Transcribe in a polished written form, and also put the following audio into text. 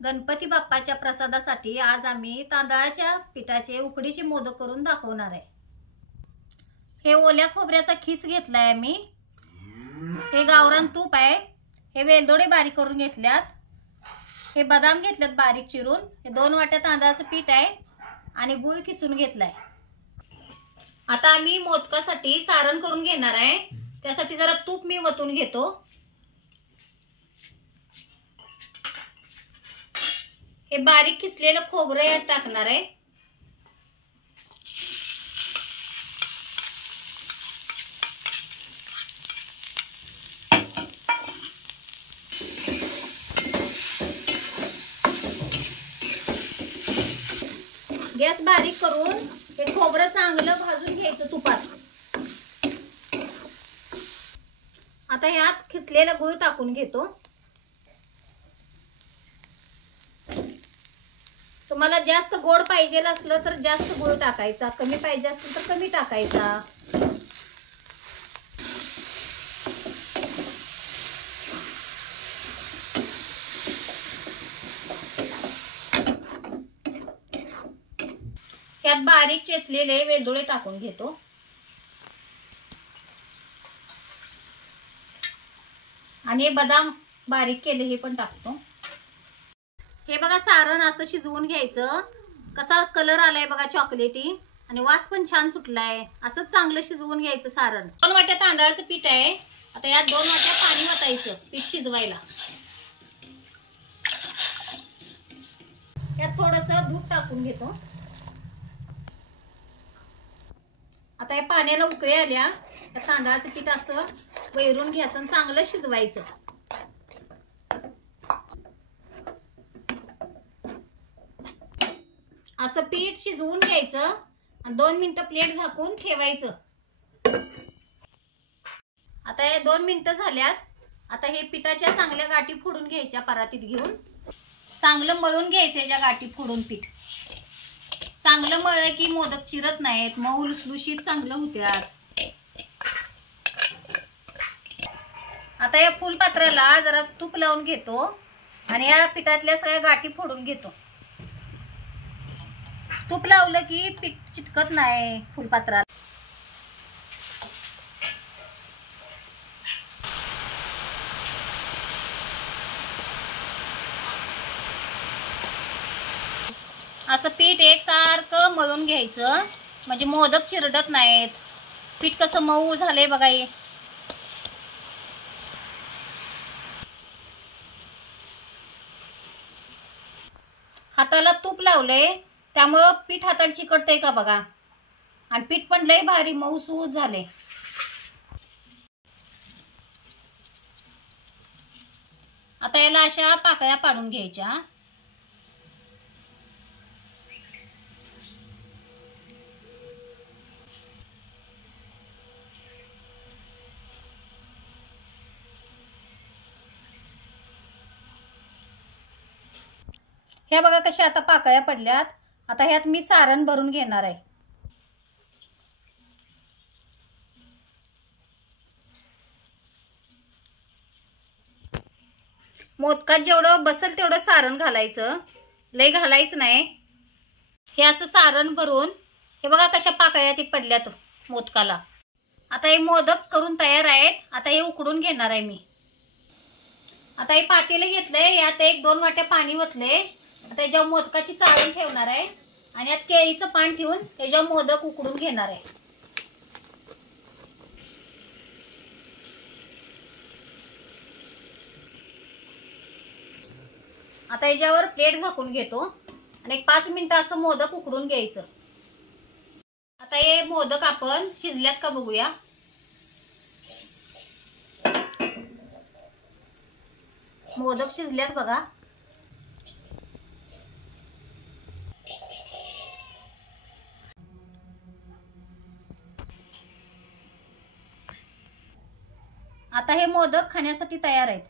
गणपती बाप्पाच्या प्रसादासाठी आज आम्ही तांदळाच्या पिठाचे उकडीचे मोदक करून दाखवणार आहे। हे ओल्या खोबऱ्याचा खीस घेतलाय मी। हे गावरान तूप आहे। हे वेलदोडे बारीक करून घेतल्यात। हे बदाम घेतलेत बारीक चिरून। हे 2 वाट्या तांदळाचं पीठ आहे आणि गूळ किसून घेतलाय। आता आम्ही मोदकासाठी सारण करून घेणार आहे। त्यासाठी जरा तूप मी वतून घेतो। हे बारीक किसलेलं खोबरं यात टाकणार आहे। गॅस बारीक करून हे खोबरं चांगलं भाजून घ्यायचं तुपात। आता यात खिसलेला गूळ टाकून घेतो। तुम्हाला जास्त गोड पाहिजे असलं तर जास्त गूळ टाकायचा, कमी पाहिजे असेल तर कमी टाकायचा। यात बारीक चेचलेले वेलदोडे टाकून घेतो। आणि बदाम बारीक केले हे पण टाकतो। हे बघा सारण असं शिजवून घ्यायचं। कसा कलर आलाय बघा चॉकलेटी आणि वास पण छान सुटलाय। असंच चांगलं शिजवून घ्यायचं सारण। 2 वाट्या तांदळाचं पीठ आहे। आता यात 2 वाट्या पाणी ओतायचं पीठ शिजवायला। यात थोडंसं दूध टाकून घेतो। आता या पाण्याला उकळी आल्या। या तांदळाचं पीठ असं वैरून घ्यायचं आणि चांगलं शिजवायचं। असं पीठ शिजवून घ्यायचं आणि 2 मिनिटं प्लेट झाकून ठेवायचं। आता हे 2 मिनिटं झाल्यात। आता हे पिठाच्या चांगल्या गाठी फोडून घ्यायच्या परातीत घेऊन। चांगलं मळून घ्यायचं याच्या गाठी फोडून पीठ। चांगलं मळलं की मोदक चिरत नाहीत, मऊ लुसलुशीत चांगलं होत्यात। आता या फुलपात्राला जरा तूप लावून घेतो आणि या पिठातल्या सगळ्या गाठी फोडून घेतो। तूप लावलं की पीठ चिटकत नाही फुलपात्राला। असं पीठ एकसारखं मळून घ्यायचं म्हणजे मोदक चिरडत नाहीत। पीठ कसं मऊ झालंय बघा हे। हाताला तूप लावलंय त्यामुळे पीठ हाताला चिकटतंय का बघा। आणि पीठ पण लय भारी मऊसूद झाले। आता याला अशा पाकळ्या पाडून घ्यायच्या। हे बघा कशा आता पाकळ्या पडल्यात। आता ह्यात मी सारण भरून घेणार आहे। मोदकात जेवढं बसल तेवढं सारण घालायचं, लय घालायचं नाही। हे असं सारण भरून हे बघा कशा पाकळ्या ती पडल्यात मोदकाला। आता हे मोदक करून तयार आहेत। आता हे उकडून घेणार आहे मी। आता हे पातेलं घेतलंय, यात 1-2 वाट्या पाणी ओतलंय। आता याच्यावर मोदकाची चाळण ठेवणार आहे आणि यात केळीचं पान ठेवून याच्यावर मोदक उकडून घेणार आहे। आता याच्यावर प्लेट झाकून घेतो आणि 5 मिनिटं असं मोदक उकडून घ्यायचं। आता हे मोदक आपण शिजल्यात का बघूया। मोदक शिजल्यात बघा। आता हे मोदक खाण्यासाठी तयार आहेत।